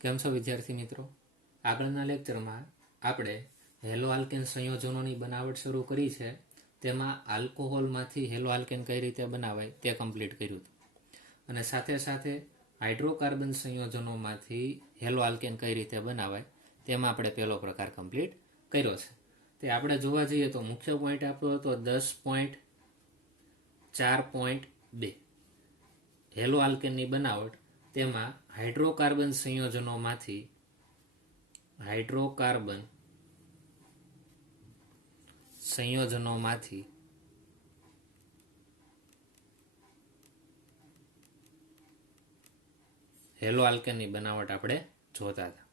કેમ છો વિદ્યાર્થી મિત્રો? આગળના લેક્ચરમાં આપણે હેલો આલ્કેન સંયોજનોની બનાવટ શરૂ કરી છે. તેમાં આલ્કોહોલમાંથી હેલો આલ્કેન કઈ રીતે બનાવાય તે કમ્પ્લીટ કર્યું હતું અને સાથે સાથે હાઇડ્રોકાર્બન સંયોજનોમાંથી હેલો આલ્કેન કઈ રીતે બનાવાય તેમાં આપણે પહેલો પ્રકાર કમ્પ્લીટ કર્યો છે. તે આપણે જોવા જઈએ તો મુખ્ય પોઈન્ટ આપણો હતો 10.4.2 હેલો આલ્કેનની બનાવટ. તેમાં હાઇડ્રોકાર્બન સંયોજનોમાંથી હેલો આલ્કેનની બનાવટ આપણે જોતા હતા.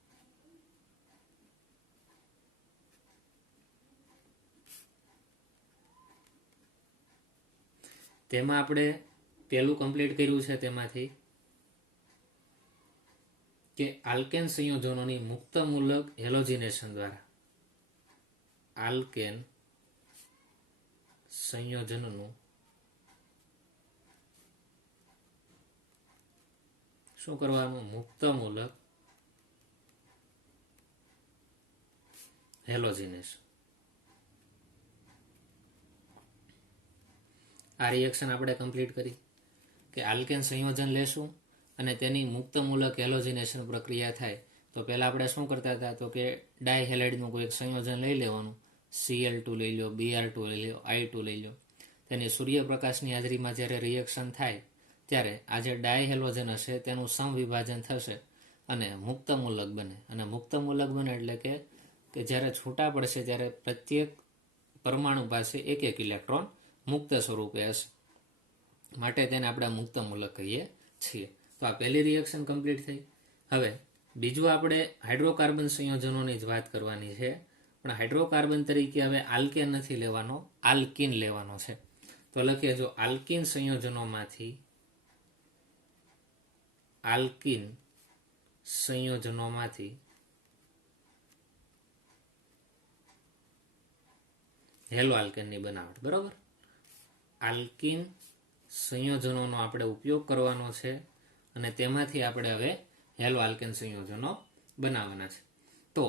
તેમાં આપણે પહેલું કમ્પ્લીટ કર્યું છે તેમાંથી કે આલ્કેન સંયોજનોની મુક્તમૂલક હેલોજિનેશન દ્વારા આલ્કેન સંયોજનનું શું કરવાનું? મુક્તમૂલક હેલોજિનેશન. આ રિએક્શન આપણે કમ્પ્લીટ કરી કે આલ્કેન સંયોજન લેશું અને તેની મુક્તમૂલક હેલોજિનેશન પ્રક્રિયા થાય તો પહેલાં આપણે શું કરતા હતા તો કે ડાયહેલાઇડનું કોઈ એક સંયોજન લઈ લેવાનું. Cl2 લઈ લો, Br2 લઈ લો, I2 લઈ લો. તેની સૂર્યપ્રકાશની હાજરીમાં જ્યારે રિએક્શન થાય ત્યારે આ જે ડાયહેલોજન હશે તેનું સમવિભાજન થશે અને મુક્તમૂલક બને. અને મુક્તમૂલક બને એટલે કે જ્યારે છૂટા પડશે ત્યારે પ્રત્યેક પરમાણુ પાસે એક એક ઇલેક્ટ્રોન મુક્ત સ્વરૂપે હશે, માટે તેને આપણે મુક્તમૂલક કહીએ છીએ. તો આ પહેલી રિએક્શન કમ્પ્લીટ થઈ. હવે બીજું આપણે હાઇડ્રોકાર્બન સંયોજનોની જ વાત કરવાની છે, પણ હાઇડ્રોકાર્બન તરીકે હવે આલ્કેન નથી લેવાનો, આલ્કીન લેવાનો છે. તો લખીએ, જો આલ્કીન સંયોજનોમાંથી હેલો આલ્કેનની બનાવટ. બરોબર, આલ્કીન સંયોજનોનો આપણે ઉપયોગ કરવાનો છે અને તેમાંથી આપણે હવે હેલો આલ્કેન સંયોજનો બનાવવાના છે. તો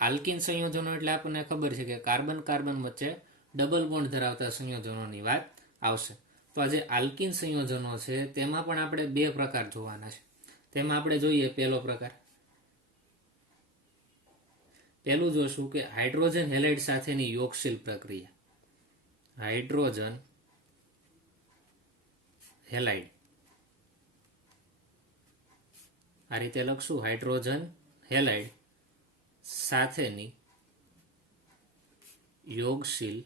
આલ્કીન સંયોજનો એટલે આપણને ખબર છે કે કાર્બન કાર્બન વચ્ચે ડબલ બોન્ડ ધરાવતા સંયોજનોની વાત આવશે. તો આ જે આલ્કીન સંયોજનો છે તેમાં પણ આપણે બે પ્રકાર જોવાના છે. તેમાં આપણે જોઈએ પહેલો પ્રકાર. પહેલું જોશું કે હાઇડ્રોજન હેલાઇડ સાથેની યોગશીલ પ્રક્રિયા. હાઇડ્રોજન હેલાઇડ આ રીતે લખશું, હાઇડ્રોજન હેલાઇડ સાથેની યોગશીલ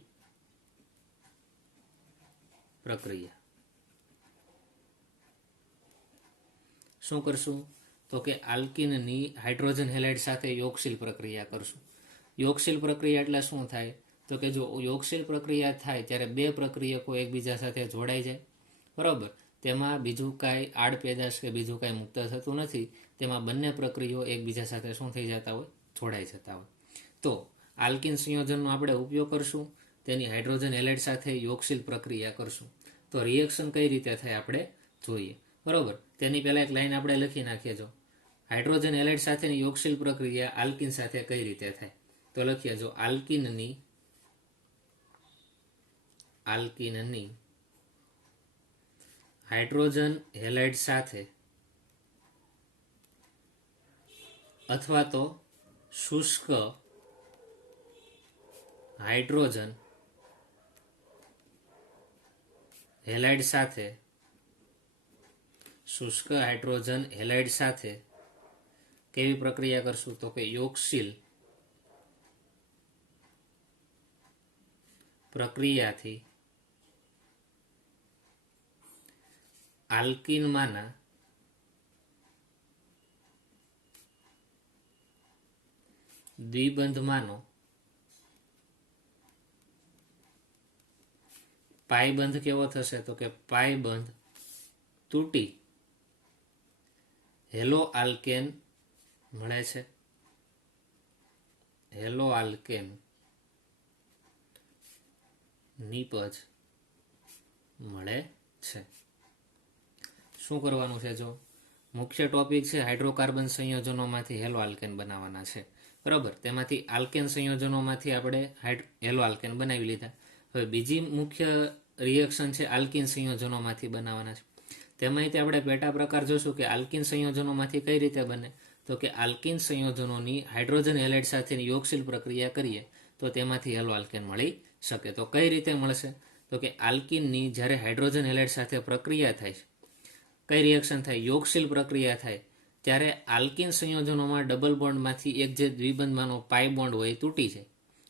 પ્રક્રિયા. શું કરશું તો કે આલ્કીનની હાઇડ્રોજન હેલાઇડ સાથે યોગશીલ પ્રક્રિયા કરશું. યોગશીલ પ્રક્રિયા એટલે શું થાય તો કે જો યોગશીલ પ્રક્રિયા થાય ત્યારે બે પ્રક્રિયકો એકબીજા સાથે જોડાઈ જાય. બરાબર, તેમાં બીજું કાંઈ આડપેદાશ કે બીજું કાંઈ મુક્ત થતું નથી. તેમાં બંને પ્રક્રિયાઓ એકબીજા સાથે શું થઈ જતા હોય? જોડાઈ જતા હોય. તો આલ્કીન સંયોજનનો આપણે ઉપયોગ કરશું, તેની હાઇડ્રોજન હેલાઇડ સાથે યોગશીલ પ્રક્રિયા કરશું. તો રિએક્શન કઈ રીતે થાય આપણે જોઈએ. બરોબર, તેની પહેલા એક લાઈન આપણે લખી નાખીએ. જો હાઇડ્રોજન હેલાઇડ સાથેની યોગશીલ પ્રક્રિયા આલ્કીન સાથે કઈ રીતે થાય તો લખીએ, જો આલ્કીનની હાઇડ્રોજન હેલાઇડ સાથે અથવા તો શુષ્ક હાઇડ્રોજન હેલાઇડ સાથે કેવી પ્રક્રિયા કરશું તો કે યોગશીલ પ્રક્રિયાથી આલ્કીનમાંના દ્વિબંધમાંનો પાઈ બંધ કેવો થશે તો કે પાઈ બંધ તૂટી હેલો આલ્કેન મળે છે. હેલો આલ્કેન નિપજ મળે છે. શું કરવાનું છે? જો મુખ્ય ટોપિક છે હાઇડ્રોકાર્બન સંયોજનોમાંથી હેલો આલ્કેન બનાવવાના છે, બરાબર. તેમાંથી આલ્કેન સંયોજનોમાંથી આપણે હેલો આલ્કેન બનાવી લીધા. હવે બીજી મુખ્ય રિએક્શન છે આલ્કિન સંયોજનોમાંથી બનાવવાના છે. તેમાંથી આપણે પેટા પ્રકાર જોશું કે આલ્કિન સંયોજનોમાંથી કઈ રીતે બને. તો કે આલ્કિન સંયોજનોની હાઇડ્રોજન હેલાઇડ સાથેની યોગશીલ પ્રક્રિયા કરીએ તો તેમાંથી હેલો આલ્કેન મળી શકે. તો કઈ રીતે મળશે? તો કે આલ્કિનની જ્યારે હાઇડ્રોજન હેલાઇડ સાથે પ્રક્રિયા થાય છે, કઈ રિએક્શન થાય? યોગશીલ પ્રક્રિયા થાય ત્યારે આલ્કિન સંયોજનોમાં ડબલ બોન્ડમાંથી એક જે દ્વિબંધમાંનો પાઈ બોન્ડ હોય એ તૂટી જાય,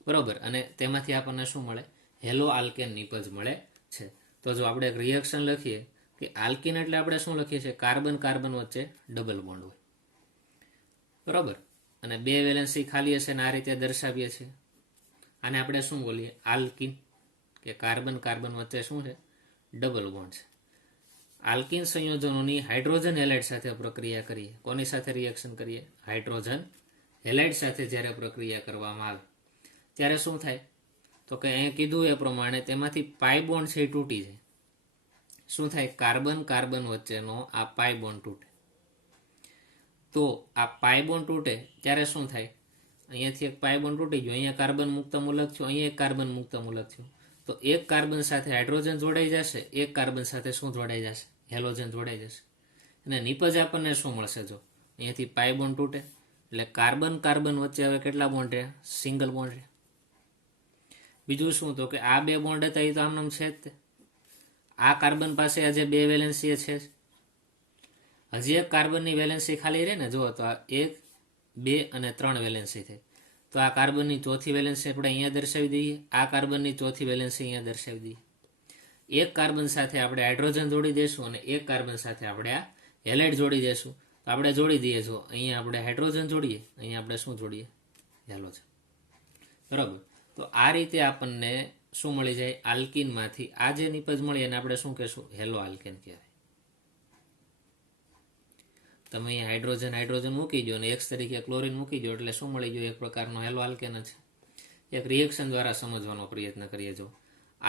બરાબર. અને તેમાંથી આપણને શું મળે? હેલો આલ્કેન નિપજ મળે છે. તો જો આપણે એક રિએક્શન લખીએ કે આલ્કિન એટલે આપણે શું લખીએ છીએ? કાર્બન કાર્બન વચ્ચે ડબલ બોન્ડ હોય, બરાબર. અને બે વેલેન્સી ખાલી હશે ને આ રીતે દર્શાવીએ છીએ. આને આપણે શું બોલીએ? આલ્કિન, કે કાર્બન કાર્બન વચ્ચે શું છે? ડબલ બોન્ડ છે. આલ્કિન સંયોજનોની હાઇડ્રોજન હેલાઇડ સાથે પ્રક્રિયા કરીએ. કોની સાથે રિએક્શન કરીએ? હાઇડ્રોજન હેલાઇડ સાથે જ્યારે પ્રક્રિયા કરવામાં આવે ત્યારે શું થાય? તો કે અહીંયા કીધું એ પ્રમાણે તેમાંથી પાઈ બોન્ડ છે એ તૂટી જાય. શું થાય? કાર્બન કાર્બન વચ્ચેનો આ પાઈ બોન્ડ તૂટે. તો આ પાઈ બોન્ડ તૂટે ત્યારે શું થાય? અહીંયાથી એક પાઈ બોન્ડ તૂટી ગયો, અહીંયા કાર્બન મુક્ત મૂલક થયું, અહીંયા એક કાર્બન મુક્ત મૂલક થયું. તો એક કાર્બન સાથે હાઇડ્રોજન જોડાઈ જશે, એક કાર્બન સાથે શું જોડાઈ જશે? હેલોજન જોડાઈ જશે. અને નિપજ આપણને શું મળશે? જો અહીંયાથી પાઈ બોન્ડ તૂટે એટલે કાર્બન કાર્બન વચ્ચે હવે કેટલા બોન્ડ રહ્યા? સિંગલ બોન્ડ રહ્યા. બીજું શું? તો કે આ બે બોન્ડ હતા એ તો આમનામ છે જ તે. આ કાર્બન પાસે આજે બે વેલેન્સી છે. હજી એક કાર્બનની વેલેન્સી ખાલી રહે ને, જો તો આ 1, 2 અને 3 વેલેન્સી થઈ. તો આ કાર્બનની ચોથી વેલેન્સી આપણે અહીંયા દર્શાવી દઈએ, આ કાર્બનની ચોથી વેલેન્સી અહીંયા દર્શાવી દઈએ. એક કાર્બન સાથે આપણે હાઇડ્રોજન જોડી દઈશું અને એક કાર્બન સાથે આપણે આ હેલાઇડ જોડી દઈશું. તો આપણે જોડી દઈએ. જો અહીંયા આપણે હાઇડ્રોજન જોડીએ, અહીંયા આપણે શું જોડીએ? હેલોજન, બરાબર. તો આ રીતે આપણને શું મળી જાય? આલ્કિનમાંથી આ જે નિપજ મળી એને આપણે શું કહેશું? હેલો આલ્કેન કહેવાય. તમે અહીંયા હાઇડ્રોજન હાઇડ્રોજન મૂકી દો અને એક્સ તરીકે ક્લોરીન મૂકી દો એટલે શું મળી ગયો? એક પ્રકારનો હેલો આલ્કેન છે. એક રિએક્શન દ્વારા સમજવાનો પ્રયત્ન કરીએ. જો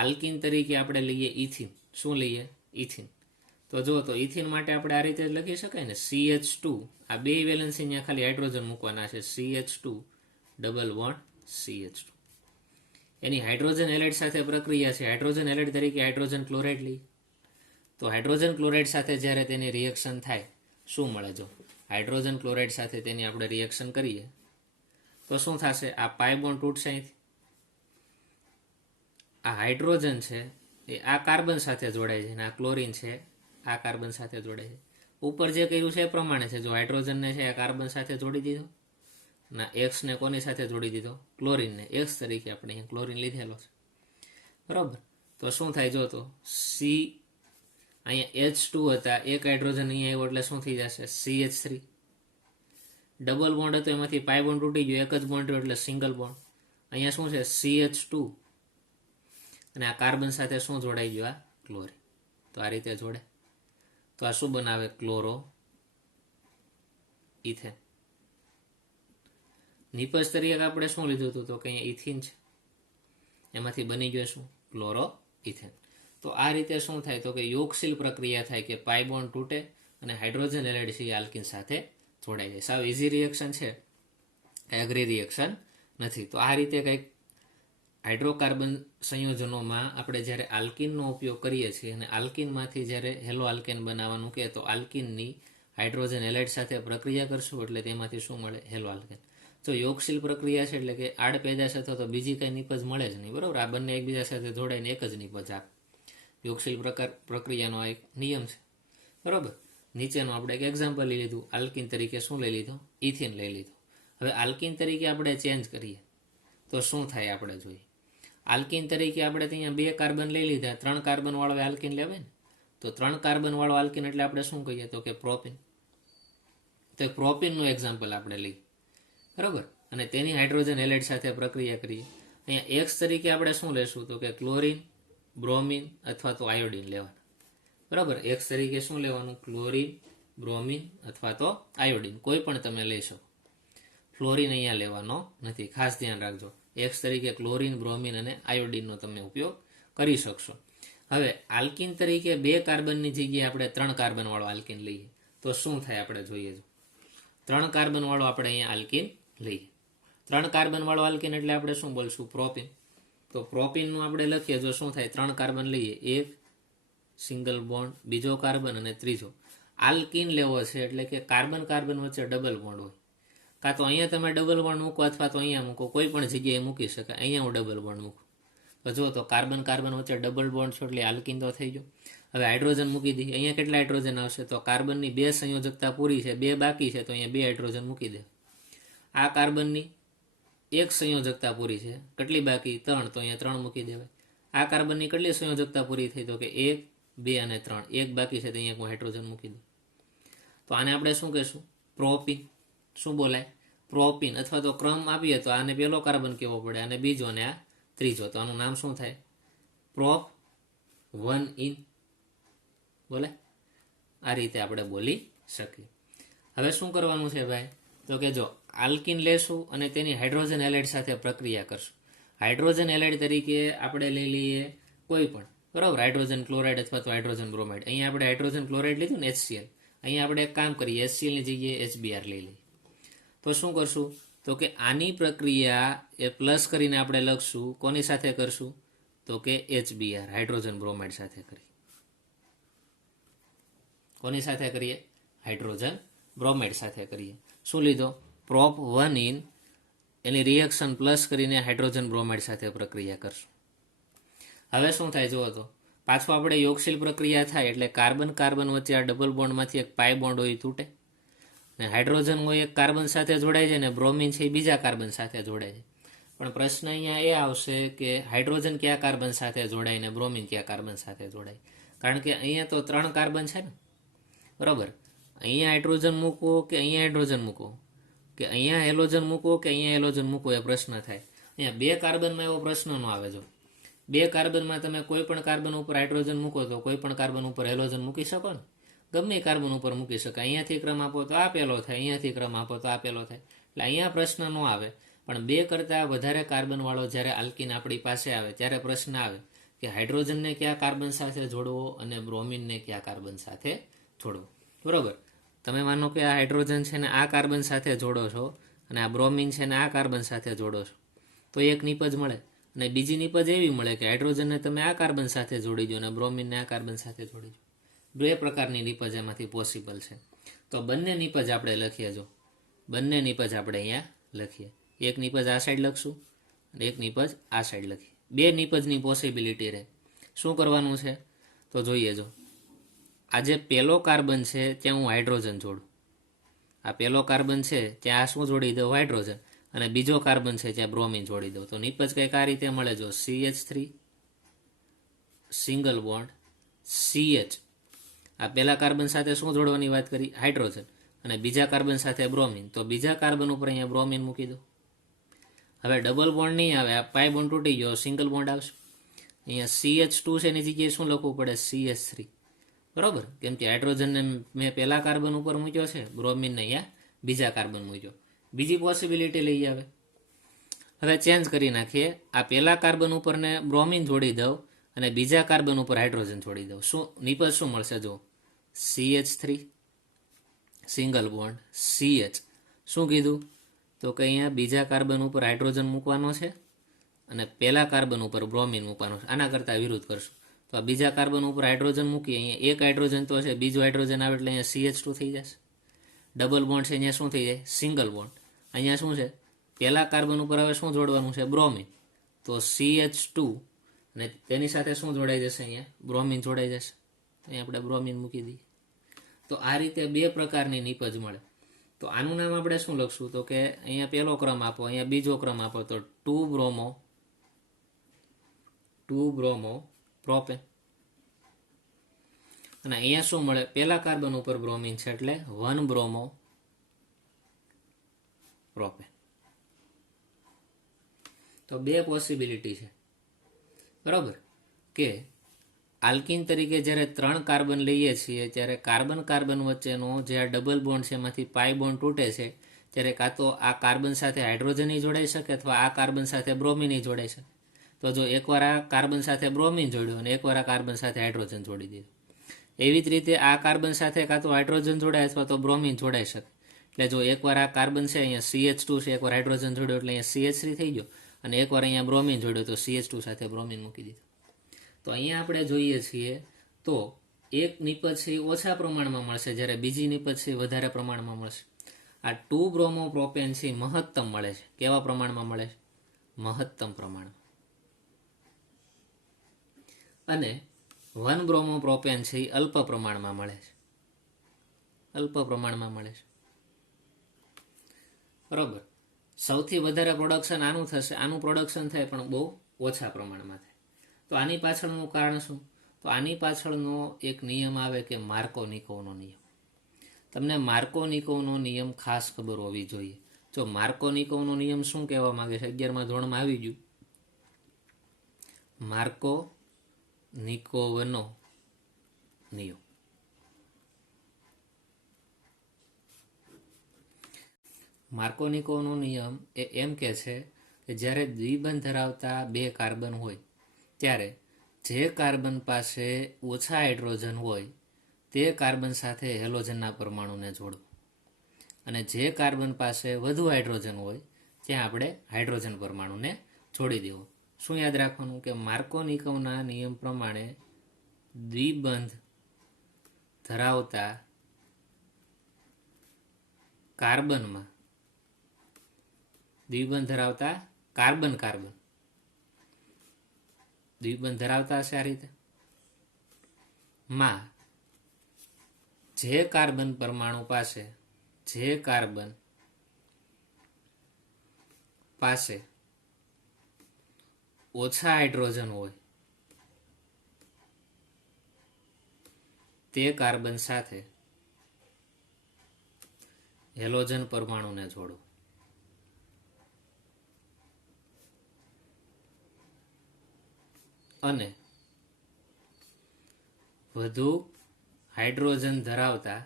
આલ્કિન તરીકે આપણે લઈએ ઇથિન. શું લઈએ? ઇથિન. તો જો તો ઇથિન માટે આપણે આ રીતે જ લખી શકાય ને, CH2. આ બે વેલેન્સી અહીંયા ખાલી હાઇડ્રોજન મૂકવાના છે, CH2 ડબલ બોન્ડ CH2. એની હાઇડ્રોજન હેલાઇડ સાથે પ્રક્રિયા છે. હાઇડ્રોજન હેલાઇડ તરીકે હાઇડ્રોજન ક્લોરાઇડ લઈએ. તો હાઇડ્રોજન ક્લોરાઇડ સાથે જ્યારે તેની રિએક્શન થાય શું મળે? જો હાઇડ્રોજન ક્લોરાઇડ સાથે તેની આપણે રિએક્શન કરીએ તો શું થશે? આ પાઈ બોન્ડ તૂટશે અહીંથી. આ હાઇડ્રોજન છે એ આ કાર્બન સાથે જોડાય છે અને આ ક્લોરીન છે આ કાર્બન સાથે જોડાય છે. ઉપર જે કહ્યું છે એ પ્રમાણે છે. જો હાઇડ્રોજનને છે આ કાર્બન સાથે જોડી દીધો ના, એક્સને કોની સાથે જોડી દીધો? ક્લોરીનને. એક્સ તરીકે આપણે અહીંયા ક્લોરીન લીધેલો છે, બરાબર. તો શું થાય? જો તો સી અહીંયા H2 હતા, એક હાઇડ્રોજન અહીંયા આવ્યો એટલે શું થઈ જશે? CH3. ડબલ બોન્ડ હતો એમાંથી પાઈ બોન્ડ તૂટી ગયો, એક જ બોન્ડ રહ્યો એટલે સિંગલ બોન્ડ. અહીંયા શું છે? CH2 અને આ કાર્બન સાથે શું જોડાઈ ગયું? આ ક્લોરીન. તો આ રીતે જોડે તો આ શું બનાવે? Chloro ethane. નિપજ તરીકે આપણે શું લીધું હતું? તો કે અહીંયા ઇથિન છે, એમાંથી બની ગયો શું? Chloro ethane. તો આ રીતે શું થાય? તો કે યોગશીલ પ્રક્રિયા થાય કે પાઈ બોન્ડ તૂટે અને હાઇડ્રોજન હેલાઇડ છે આલ્કિન સાથે જોડાઈ જાય. સાવ ઇઝી રિએક્શન છે, કઈ અઘરી રિએક્શન નથી. તો આ રીતે કંઈક હાઇડ્રોકાર્બન સંયોજનોમાં આપણે જ્યારે આલ્કિનનો ઉપયોગ કરીએ છીએ અને આલ્કિનમાંથી જ્યારે હેલો આલ્કેન બનાવવાનું કહે તો આલ્કિનની હાઇડ્રોજન હેલાઇડ સાથે પ્રક્રિયા કરશું એટલે તેમાંથી શું મળે? Hello alkane. જો યોગશીલ પ્રક્રિયા છે એટલે કે આડ પેદાશ અથવા તો બીજી કંઈ નિપજ મળે જ નહીં, બરાબર. આ બંને એકબીજા સાથે જોડાઈને એક જ નિપજ આપે. યોગશીલ પ્રક્રિયાનો આ એક નિયમ છે, બરાબર. નીચેનો આપણે એક એક્ઝામ્પલ લઈ લીધું. આલ્કિન તરીકે શું લઈ લીધો? ઇથિન લઈ લીધો. હવે આલ્કિન તરીકે આપણે ચેન્જ કરીએ તો શું થાય આપણે જોઈએ. આલ્કિન તરીકે આપણે ત્યાં 2 કાર્બન લઈ લીધા, 3 કાર્બન વાળો આલ્કિન લેવાય ને. તો 3 કાર્બન વાળો આલ્કિન એટલે આપણે શું કહીએ? તો કે પ્રોપિન. તો પ્રોપિનનું એક્ઝામ્પલ આપણે લઈએ, બરાબર. અને તેની હાઇડ્રોજન હેલાઇડ સાથે પ્રક્રિયા કરીએ. અહીંયા એક્સ તરીકે આપણે શું લેશું? તો કે ક્લોરીન, બ્રોમિન અથવા તો આયોડિન લેવાના, બરાબર. એક્સ તરીકે શું લેવાનું? ક્લોરીન, બ્રોમિન અથવા તો આયોડિન, કોઈ પણ તમે લઈ શકો. ફ્લોરિન અહીંયા લેવાનો નથી, ખાસ ધ્યાન રાખજો. એક્સ તરીકે ક્લોરીન, બ્રોમિન અને આયોડિનનો તમે ઉપયોગ કરી શકશો. હવે આલ્કિન તરીકે 2 કાર્બનની જગ્યાએ આપણે 3 કાર્બન વાળો આલ્કિન લઈએ તો શું થાય આપણે જોઈએ. 3 કાર્બન વાળો આપણે અહીંયા આલ્કીન લઈએ. 3 કાર્બન વાળો આલ્કીન એટલે આપણે શું બોલશું? પ્રોપીન. તો પ્રોપીનનું આપણે લખીએ જો શું થાય, 3 કાર્બન લઈએ, એક સિંગલ બોન્ડ, બીજો કાર્બન અને ત્રીજો. આલ્કીન લેવો છે એટલે કે કાર્બન કાર્બન વચ્ચે ડબલ બોન્ડ હોય. કાં તો અહીંયા તમે ડબલ બોન્ડ મૂકો અથવા તો અહીંયા મૂકો, કોઈ પણ જગ્યાએ મૂકી શકાય. અહીંયા હું ડબલ બોન્ડ મૂકું તો જો તો કાર્બન કાર્બન વચ્ચે ડબલ બોન્ડ છે એટલે આલ્કીન તો થઈ ગયો. હવે હાઇડ્રોજન મૂકી દઈએ. અહીંયા કેટલા હાઇડ્રોજન આવશે? તો કાર્બનની 2 સંયોજકતા પૂરી છે, 2 બાકી છે, તો અહીંયા 2 હાઇડ્રોજન મૂકી દે. આ કાર્બનની 1 સંયોજકતા પૂરી છે, કેટલી બાકી? 3, તો અહીંયા 3 મૂકી દેવાય. આ કાર્બનની કેટલી સંયોજકતા પૂરી થઈ? તો કે 1, 2 અને 3, 1 બાકી છે, તો અહીંયા હું હાઇડ્રોજન મૂકી દઉં. તો આને આપણે શું કહીશું? પ્રોપીન. શું બોલાય? પ્રોપીન. અથવા તો ક્રમ આપીએ તો આને પહેલો કાર્બન કેવો પડે, અને બીજો, અને આ ત્રીજો. તો આનું નામ શું થાય? પ્રોપ 1 બોલે. આ રીતે આપણે બોલી શકીએ. હવે શું કરવાનું છે ભાઈ? તો કે જો આલ્કીન લેશું અને તેની હાઇડ્રોજન હેલાઇડ સાથે પ્રક્રિયા કરશું. હાઇડ્રોજન હેલાઇડ તરીકે આપણે લઈ લઈએ કોઈ પણ, બરાબર, હાઇડ્રોજન ક્લોરાઇડ અથવા તો હાઇડ્રોજન બ્રોમાઇડ. અહીંયા આપણે હાઇડ્રોજન ક્લોરાઇડ લીધું ને, HCl. અહીંયા આપણે એક કામ કરીએ, HCl ની જગ્યાએ HBr લઈ લઈએ. તો શું કરશું? તો કે આની પ્રક્રિયા એ પ્લસ કરીને આપણે લખશું. કોની સાથે કરશું? તો કે HBr, હાઇડ્રોજન બ્રોમાઇડ સાથે કરી. કોની સાથે કરીએ? હાઇડ્રોજન બ્રોમાઇડ સાથે કરીએ. શું લીધો? પ્રોપ 1 એની રિએક્શન પ્લસ કરીને હાઇડ્રોજન બ્રોમાઇડ સાથે પ્રક્રિયા કરશું. હવે શું થાય જુઓ તો, પાછું આપણે યોગશીલ પ્રક્રિયા થાય એટલે કાર્બન કાર્બન વચ્ચે આ ડબલ બોન્ડમાંથી એક પાઈ બોન્ડ હોય તૂટે, ને હાઇડ્રોજન હોય એક કાર્બન સાથે જોડાય છે, ને બ્રોમિન છે એ બીજા કાર્બન સાથે જોડાય છે. પણ પ્રશ્ન અહીંયા એ આવશે કે હાઇડ્રોજન કયા કાર્બન સાથે જોડાય ને બ્રોમિન કયા કાર્બન સાથે જોડાય? કારણ કે અહીંયા તો 3 કાર્બન છે ને, બરાબર. અહીંયા હાઇડ્રોજન મૂકવો કે અહીંયા હાઇડ્રોજન મૂકવો, કે અહીંયા હેલોજન મૂકવો કે અહીંયા હેલોજન મૂકવો, એ પ્રશ્ન થાય. અહીંયા 2 કાર્બનમાં એવો પ્રશ્ન ન આવે. જો 2 કાર્બનમાં તમે કોઈ પણ કાર્બન ઉપર હાઇડ્રોજન મૂકો તો કોઈ પણ કાર્બન ઉપર હેલોજન મૂકી શકો ને, ગમે કાર્બન ઉપર મૂકી શકાય. અહીંયાથી ક્રમ આપો તો આ પહેલો થાય, અહીંયાથી ક્રમ આપો તો આ પહેલો થાય. એટલે અહીંયા પ્રશ્ન ન આવે. પણ 2 કરતાં વધારે કાર્બન વાળો જ્યારે આલ્કીન આપણી પાસે આવે ત્યારે પ્રશ્ન આવે કે હાઇડ્રોજનને કયા કાર્બન સાથે જોડવો અને બ્રોમિનને કયા કાર્બન સાથે જોડવો. બરોબર. તમે માનો કે આ હાઇડ્રોજન છે ને આ કાર્બન સાથે જોડો છો, અને આ બ્રોમિન છે ને આ કાર્બન સાથે જોડો છો, તો એક નિપજ મળે. અને બીજી નિપજ એવી મળે કે હાઇડ્રોજનને તમે આ કાર્બન સાથે જોડી દો અને બ્રોમિનને આ કાર્બન સાથે જોડી દો. 2 પ્રકારની નિપજ એમાંથી પોસિબલ છે. તો બંને નિપજ આપણે લખીએ. જો બંને નિપજ આપણે અહીંયા લખીએ. એક નિપજ આ સાઈડ લખશું અને એક નિપજ આ સાઈડ લખીએ. 2 નિપજની પોસિબિલિટી રહે. શું કરવાનું છે તો જોઈએ. જો આ જે પહેલો કાર્બન છે ત્યાં હું હાઇડ્રોજન જોડું. આ પહેલો કાર્બન છે ત્યાં શું જોડી દઉં? હાઇડ્રોજન. અને બીજો કાર્બન છે ત્યાં બ્રોમિન જોડી દઉં. તો નિપજ કંઈક આ રીતે મળે. જો CH3 સિંગલ બોન્ડ CH. આ પહેલા કાર્બન સાથે શું જોડવાની વાત કરી? હાઇડ્રોજન. અને બીજા કાર્બન સાથે બ્રોમિન. તો બીજા કાર્બન ઉપર અહીંયા બ્રોમિન મૂકી દો. હવે ડબલ બોન્ડ નહીં આવે, આ પાઈ બોન્ડ તૂટી ગયો, સિંગલ બોન્ડ આવશે. અહીંયા CH2 છે એની જગ્યાએ શું લખવું પડે? CH3. બરોબર. કેમ કે હાઇડ્રોજનને મેં પહેલા કાર્બન ઉપર મૂક્યો છે, બ્રોમિનને અહીંયા બીજા કાર્બન મૂક્યો. બીજી પોસિબિલિટી લઈ આવે. હવે ચેન્જ કરી નાખીએ. આ પહેલા કાર્બન ઉપર ને બ્રોમિન જોડી દઉં અને બીજા કાર્બન ઉપર હાઇડ્રોજન જોડી દઉં. શું નિપજ શું મળશે? જો CH3 સિંગલ બોન્ડ CH. શું કીધું? તો કે અહીંયા બીજા કાર્બન ઉપર હાઇડ્રોજન મૂકવાનો છે અને પહેલા કાર્બન ઉપર બ્રોમિન મૂકવાનો છે. આના કરતાં વિરુદ્ધ કરશું. તો આ બીજા કાર્બન ઉપર હાઇડ્રોજન મૂકીએ, અહીંયા એક હાઇડ્રોજન તો છે, બીજું હાઇડ્રોજન આવે એટલે અહીંયા CH2 થઈ જશે. ડબલ બોન્ડ છે અહીંયા શું થઈ જાય? Single bond. અહીંયા શું છે? પહેલા કાર્બન ઉપર હવે શું જોડવાનું છે? બ્રોમિન. તો CH2 અને તેની સાથે શું જોડાઈ જશે? અહીંયા બ્રોમિન જોડાઈ જશે. અહીંયા આપણે બ્રોમિન મૂકી દઈએ. તો આ રીતે 2 પ્રકારની નિપજ મળે. તો આનું નામ આપણે શું લખશું? તો કે અહીંયા પહેલો ક્રમ આપો, અહીંયા બીજો ક્રમ આપો, તો 2 બ્રોમો પ્રોપેન. અને અહીંયા શું મળે? પહેલા કાર્બન ઉપર બ્રોમિન છે એટલે 1 બ્રોમો પ્રોપેન. તો 2 પોસિબિલિટી છે. બરાબર. કે આલ્કીન તરીકે જ્યારે 3 કાર્બન લઈએ છીએ ત્યારે કાર્બન કાર્બન વચ્ચેનો જે આ ડબલ બોન્ડ છે એમાંથી પાઈ બોન્ડ તૂટે છે ત્યારે કાં તો આ કાર્બન સાથે હાઇડ્રોજન જોડાઈ શકે અથવા આ કાર્બન સાથે બ્રોમિન જોડાઈ શકે. તો જો એકવાર આ કાર્બન સાથે બ્રોમિન જોડ્યું અને એકવાર આ કાર્બન સાથે હાઇડ્રોજન જોડી દીધું, એવી જ રીતે આ કાર્બન સાથે કાં તો હાઇડ્રોજન જોડાય અથવા તો બ્રોમિન જોડાઈ શકે. એટલે જો એકવાર આ કાર્બન છે અહીંયા CH2 છે, એકવાર હાઇડ્રોજન જોડ્યો એટલે અહીંયા CH3 થઈ ગયો, અને એકવાર અહીંયા બ્રોમિન જોડ્યો તો CH2 સાથે બ્રોમિન મૂકી દીધું. તો અહીંયા આપણે જોઈએ છીએ તો એક નિપજ છે એ ઓછા પ્રમાણમાં મળશે, જ્યારે બીજી નિપજ છે એ વધારે પ્રમાણમાં મળશે. આ 2 બ્રોમોપ્રોપેન છે એ મહત્તમ મળે છે. કેવા પ્રમાણમાં મળે છે? મહત્તમ પ્રમાણમાં. અને 1 બ્રોમોપ્રોપેન છે એ અલ્પ પ્રમાણમાં મળે છે. અલ્પ પ્રમાણમાં મળે છે. બરોબર. સૌથી વધારે પ્રોડક્શન આનું થશે, આનું પ્રોડક્શન થાય પણ બહુ ઓછા પ્રમાણમાં થાય. તો આની પાછળનું કારણ શું? તો આની પાછળનો એક નિયમ આવે કે માર્કોનિકોવનો નિયમ. તમને માર્કોનિકોવનો નિયમ ખાસ ખબર હોવી જોઈએ. જો માર્કોનિકોવનો નિયમ શું કહેવા માંગે છે? 11મા ધોરણમાં આવી ગયું. માર્કોનિકોવનો નિયમ. માર્કોનિકોવનો નિયમ એ એમ કે છે કે જ્યારે દ્વિબંધ ધરાવતા 2 કાર્બન હોય ત્યારે જે કાર્બન પાસે ઓછા હાઇડ્રોજન હોય તે કાર્બન સાથે હેલોજનના પરમાણુને જોડવું, અને જે કાર્બન પાસે વધુ હાઇડ્રોજન હોય ત્યાં આપણે હાઇડ્રોજન પરમાણુને જોડી દેવો. શું યાદ રાખવાનું? કે માર્કોનિકોવના નિયમ પ્રમાણે દ્વિબંધ ધરાવતા કાર્બનમાં દ્વિબંધ ધરાવતા કાર્બન દ્વિબંધ ધરાવતા હશે આ રીતે માં જે કાર્બન પરમાણુ પાસે ઓછા હાઇડ્રોજન હોય તે કાર્બન સાથે હેલોજન પરમાણુને જોડો. અને વધુ હાઇડ્રોજન ધરાવતા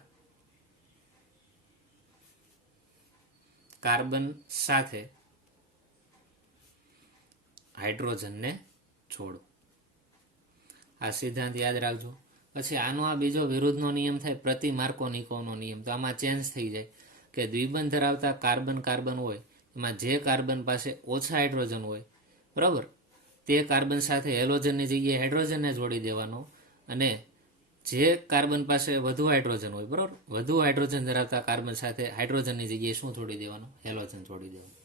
કાર્બન સાથે હાઇડ્રોજનને જોડો. આ સિદ્ધાંત યાદ રાખજો. પછી આનો આ બીજો વિરુદ્ધનો નિયમ થાય પ્રતિ માર્કોનિકોવનો નિયમ. તો આમાં ચેન્જ થઈ જાય કે દ્વિબંધ ધરાવતા કાર્બન હોય એમાં જે કાર્બન પાસે ઓછા હાઇડ્રોજન હોય, બરાબર, તે કાર્બન સાથે હેલોજનની જગ્યાએ હાઇડ્રોજનને જોડી દેવાનો, અને જે કાર્બન પાસે વધુ હાઇડ્રોજન હોય, બરાબર, વધુ હાઇડ્રોજન ધરાવતા કાર્બન સાથે હાઇડ્રોજનની જગ્યાએ શું જોડી દેવાનું? હેલોજન જોડી દેવાનું.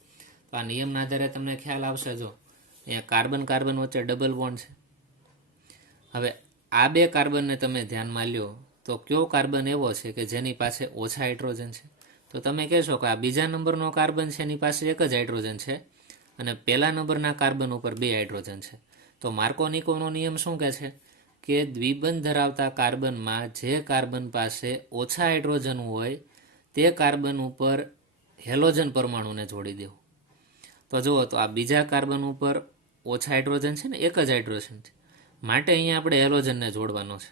તો આ નિયમના આધારે તમને ખ્યાલ આવશે. જો અહીંયા કાર્બન વચ્ચે ડબલ બોન્ડ છે. હવે આ 2 કાર્બનને તમે ધ્યાનમાં લ્યો તો કયો કાર્બન એવો છે કે જેની પાસે ઓછા હાઇડ્રોજન છે? તો તમે કહેશો કે આ બીજા નંબરનો કાર્બન છે એની પાસે એક જ હાઇડ્રોજન છે, અને પહેલા નંબરના કાર્બન ઉપર 2 હાઇડ્રોજન છે. તો માર્કોનિકોવનો નિયમ શું કહે છે? કે દ્વિબંધ ધરાવતા કાર્બનમાં જે કાર્બન પાસે ઓછા હાઇડ્રોજન હોય તે કાર્બન ઉપર હેલોજન પરમાણુને જોડી દેવું. તો જુઓ, તો આ બીજા કાર્બન ઉપર ઓછા હાઇડ્રોજન છે ને, એક જ હાઇડ્રોજન છે, માટે અહીંયા આપણે હેલોજનને જોડવાનો છે,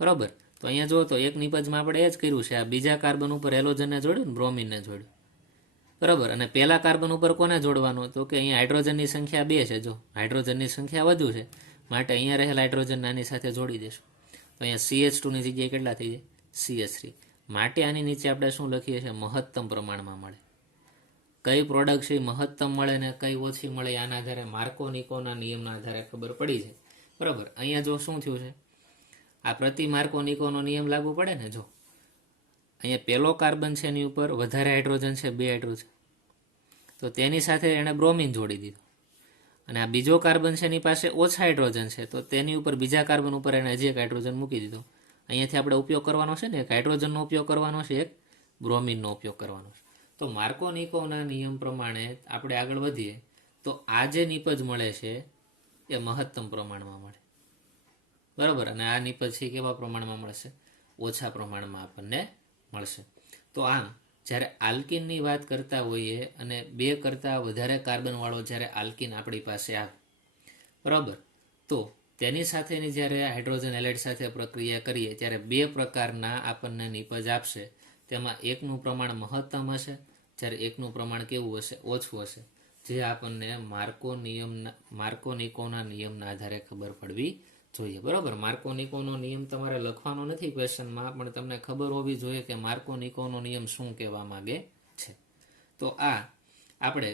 બરાબર. તો અહીંયા જુઓ તો એક નિપજમાં આપણે એ જ કર્યું છે. આ બીજા કાર્બન ઉપર હેલોજનને જોડ્યું ને બ્રોમિનને જોડ્યું, બરાબર. અને પહેલા કાર્બન ઉપર કોને જોડવાનું? તો કે અહીંયા હાઇડ્રોજનની સંખ્યા 2 છે. જો હાઇડ્રોજનની સંખ્યા વધુ છે માટે અહીંયા રહેલા હાઇડ્રોજન આની સાથે જોડી દેશું. તો અહીંયા CH2ની જગ્યાએ કેટલા થઈ જાય? CH3. માટે આની નીચે આપણે શું લખીએ છીએ? મહત્તમ પ્રમાણમાં મળે. કઈ પ્રોડક્ટ છે મહત્તમ મળે ને કઈ ઓછી મળે આના આધારે માર્કોનિકોના નિયમના આધારે ખબર પડી જાય, બરાબર. અહીંયા જો શું થયું છે, આ પ્રતિ માર્કોનિકોનો નિયમ લાગુ પડે ને. જો અહીંયા પહેલો કાર્બન છે એની ઉપર વધારે હાઇડ્રોજન છે, 2 હાઇડ્રોજન, તો તેની સાથે એણે બ્રોમિન જોડી દીધું. અને આ બીજો કાર્બન છે એની પાસે ઓછા હાઇડ્રોજન છે, તો તેની ઉપર બીજા કાર્બન ઉપર એણે હજી એક હાઇડ્રોજન મૂકી દીધો. અહીંયાથી આપણે ઉપયોગ કરવાનો છે ને, એક હાઇડ્રોજનનો ઉપયોગ કરવાનો છે, એક બ્રોમિનનો ઉપયોગ કરવાનો છે. તો માર્કોનિકોવના નિયમ પ્રમાણે આપણે આગળ વધીએ તો આ જે નિપજ મળે છે એ મહત્તમ પ્રમાણમાં મળે, બરાબર. અને આ નિપજ છે કેવા પ્રમાણમાં મળશે? ઓછા પ્રમાણમાં આપણને મળશે. તો આમ જ્યારે આલ્કિનની વાત કરતા હોઈએ અને 2 કરતાં વધારે કાર્બનવાળો જ્યારે આલ્કિન આપણી પાસે આવે, બરાબર, તો તેની સાથેની જ્યારે હાઇડ્રોજન હેલાઇડ સાથે પ્રક્રિયા કરીએ ત્યારે 2 પ્રકારના આપણને નિપજ આપશે. તેમાં એકનું પ્રમાણ મહત્તમ હશે, જ્યારે એકનું પ્રમાણ કેવું હશે? ઓછું હશે. જે આપણને માર્કોનિકોવના નિયમના આધારે ખબર પડવી જોઈએ. બરાબર, માર્કો નિકોનો નિયમ તમારે લખવાનો નથી ક્વેશ્ચનમાં, પણ તમને ખબર હોવી જોઈએ કે માર્કો નિકોનો નિયમ શું કહેવા માંગે છે. તો આ આપણે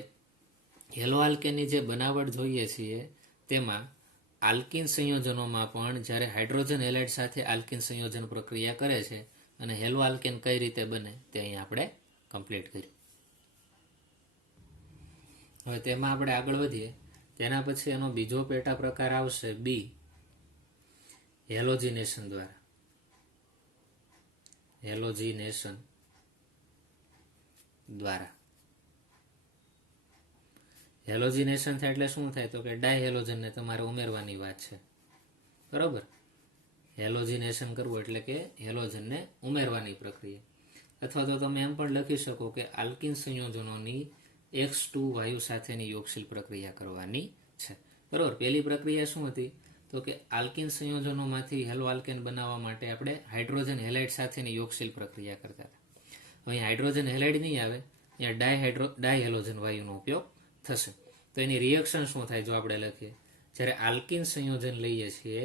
હેલો આલ્કેનની જે બનાવટ જોઈએ છીએ તેમાં આલ્કિન સંયોજનોમાં પણ જ્યારે હાઇડ્રોજન હેલાઇડ સાથે આલ્કિન સંયોજન પ્રક્રિયા કરે છે અને હેલો આલ્કેન કઈ રીતે બને તે અહીં આપણે કમ્પ્લીટ કર્યું. હવે તેમાં આપણે આગળ વધીએ. તેના પછી એનો બીજો પેટા પ્રકાર આવશે બી, હેલોજિનેશન દ્વારા. હેલોજિનેશન દ્વારા હેલોજિનેશન થાય એટલે શું થાય? તો કે ડાયહેલોજનને તમારે ઉમેરવાની વાત છે. બરાબર, હેલોજિનેશન કરવું એટલે કે હેલોજનને ઉમેરવાની પ્રક્રિયા. અથવા તો તમે એમ પણ લખી શકો કે આલ્કિન સંયોજનોની X2 વાયુ સાથેની યોગશીલ પ્રક્રિયા કરવાની છે. બરાબર, પહેલી પ્રક્રિયા શું હતી? તો કે આલ્કિન સંયોજનોમાંથી હેલો આલ્કેન બનાવવા માટે આપણે હાઇડ્રોજન હેલાઇડ સાથેની યોગશીલ પ્રક્રિયા કરતા હતા. અહીં હાઇડ્રોજન હેલાઇડ નહીં આવે, અહીંયા ડાયહેલોજન વાયુનો ઉપયોગ થશે. તો એની રિએક્શન શું થાય? જો આપણે લખીએ, જ્યારે આલ્કિન સંયોજન લઈએ છીએ,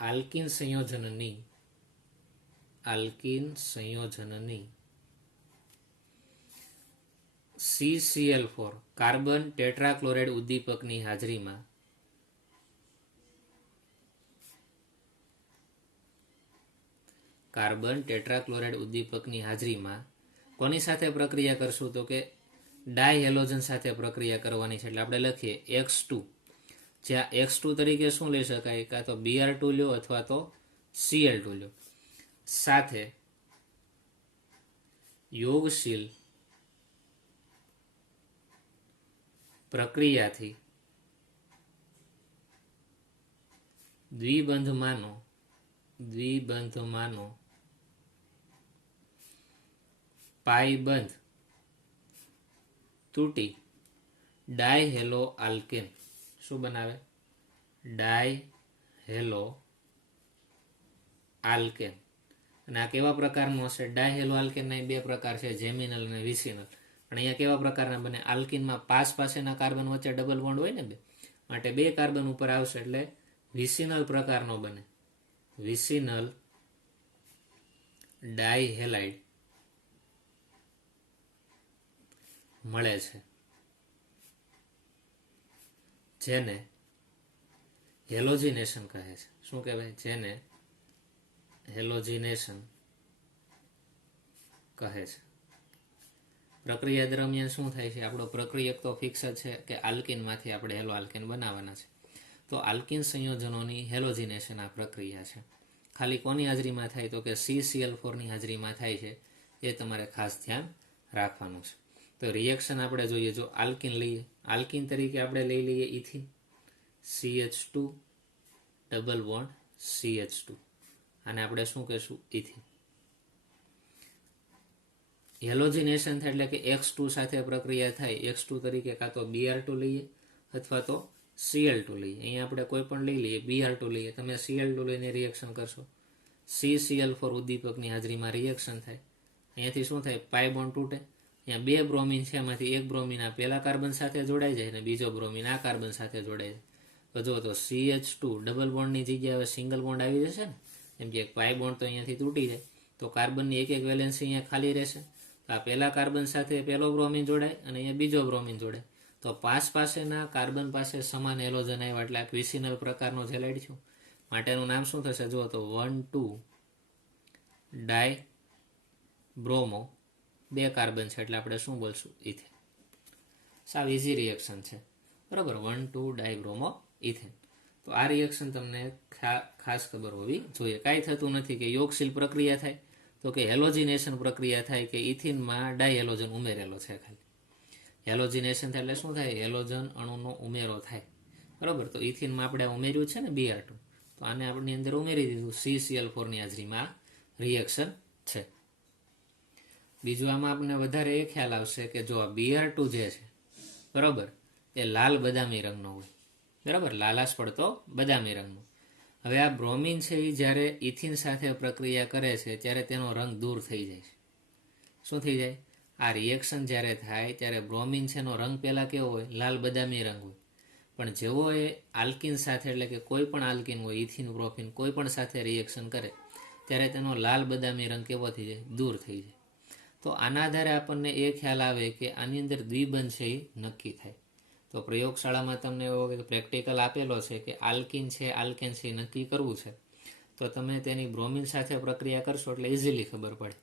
આલ્કિન સંયોજનની CCl4 કાર્બન ટેટ્રાક્લોરાઇડ ઉદ્દીપકની હાજરીમાં કોની સાથે પ્રક્રિયા કરશું? તો કે ડાયહેલોજન સાથે પ્રક્રિયા કરવાની છે. એટલે આપણે લખીએ X2, જ્યાં X2 તરીકે શું લઈ શકાય? કાં તો Br2 લ્યો અથવા તો Cl2 લ્યો. સાથે યોગશીલ પ્રક્રિયાથી દ્વિબંધમાંનો પાઈ બંધ તૂટી ડાયહેલો આલ્કેન શું બનાવે? ડાયહેલો આલ્કેન. અને આ કેવા પ્રકારનો હશે? ડાયહેલો આલ્કેનના બે પ્રકાર છે, જેમિનલ અને વિસિનલ. પણ અહીંયા કેવા પ્રકારના બને? આલ્કિનમાં પાસેના કાર્બન વચ્ચે ડબલ બોન્ડ હોય ને બે, માટે બે કાર્બન ઉપર આવશે એટલે વિસિનલ પ્રકારનો બને. વિસિનલ ડાયહેલાઇડ મળે છે, જેને હેલોજિનેશન કહે છે. શું કહેવાય? જેને હેલોજિનેશન કહે છે. પ્રક્રિયા દરમિયાન શું થાય છે? આપણો પ્રક્રિયક તો ફિક્સ જ છે કે આલ્કિનમાંથી આપણે હેલો આલ્કેન બનાવવાના છે. તો આલ્કિન સંયોજનોની હેલોજિનેશન આ પ્રક્રિયા છે. ખાલી કોની હાજરીમાં થાય? તો કે CCl4 ની હાજરીમાં થાય છે. એ તમારે ખાસ ધ્યાન રાખવાનું છે. તો રિએક્શન આપણે જોઈએ. જો આલ્કિન લઈએ, આલ્કિન તરીકે આપણે લઈ લઈએ ethene, CH2 double bond CH2, અને આપણે શું કહેશું? ઇથિન. હેલોજિનેશન થાય એટલે કે X2 સાથે પ્રક્રિયા થાય. X2 તરીકે કાં તો Br2 લઈએ અથવા તો Cl2 લઈએ. અહીંયા આપણે કોઈ પણ લઈ લઈએ, Br2 લઈએ, તમે Cl2 લઈને રિએક્શન કરશો. CCl4 ઉદ્દીપકની હાજરીમાં રિએક્શન થાય. અહીંયાથી શું થાય? પાઈ બોન્ડ તૂટે. અહીંયા બે બ્રોમિન છે, એમાંથી એક બ્રોમિન આ પહેલા કાર્બન સાથે જોડાઈ જાય અને બીજો બ્રોમિન આ કાર્બન સાથે જોડાઈ જાય. તો જો તો CH2 ડબલ બોન્ડની જગ્યાએ હવે સિંગલ બોન્ડ આવી જશે ને, જેમ કે એક પાઈ બોન્ડ તો અહીંયાથી તૂટી જાય, તો કાર્બનની એક વેલેન્સી અહીંયા ખાલી રહેશે. આ પહેલા કાર્બન સાથે પહેલો બ્રોમિન જોડાય અને અહીંયા બીજો બ્રોમિન જોડાય, તો પાસેના કાર્બન પાસે સમાન હેલોજન આવ્યા એટલે આ વિસિનલ પ્રકારનો હેલાઇડ છે. માટેનું નામ શું થશે? જો તો 1,2 ડાય બ્રોમો, બે કાર્બન છે એટલે આપણે શું બોલશું? ઇથેન. સાવ ઇઝી રિએક્શન છે. બરાબર, 1,2 ડાયબ્રોમો ઇથેન. તો આ રિએક્શન તમને ખાસ ખબર હોવી જોઈએ. કાંઈ થતું નથી કે યોગશીલ પ્રક્રિયા થાય, તો કે હેલોજિનેશન પ્રક્રિયા થાય કે ઇથિનમાં ડાયહેલોજન ઉમેરેલો છે. ખાલી હેલોજિનેશન થાય એટલે શું થાય? હેલોજન અણુનો ઉમેરો થાય. બરાબર, તો ઇથિનમાં આપણે ઉમેર્યું છે ને Br2, તો આને આપણી અંદર ઉમેરી દીધું. CCl4 ની હાજરીમાં રિએક્શન છે. બીજું આમાં આપણને વધારે એ ખ્યાલ આવશે કે જો આ Br2 જે છે, બરાબર, એ લાલ બદામી રંગનો હોય. બરાબર, લાલાશ પડતો બદામી રંગનો. હવે આ બ્રોમિન છે એ જ્યારે ઇથિન સાથે પ્રક્રિયા કરે છે ત્યારે તેનો રંગ દૂર થઈ જાય છે. શું થઈ જાય? આ રિએક્શન જ્યારે થાય ત્યારે બ્રોમિન છે એનો રંગ પહેલાં કેવો હોય? લાલ બદામી રંગ હોય. પણ જેવો એ આલ્કિન સાથે એટલે કે કોઈ પણ આલ્કિન હોય, ઇથિન પ્રોપિન કોઈ પણ સાથે રિએક્શન કરે ત્યારે તેનો લાલ બદામી રંગ કેવો થઈ જાય? દૂર થઈ જાય. તો આના આધારે આપણને એ ખ્યાલ આવે કે આની અંદર દ્વિબંધ છે એ નક્કી થાય. તો પ્રયોગશાળામાં તમને એવો પ્રેક્ટિકલ આપેલો છે કે આલ્કિન છે આલ્કેન છે નક્કી કરવું છે, તો તમે તેની બ્રોમિન સાથે પ્રક્રિયા કરશો એટલે ઇઝીલી ખબર પડે.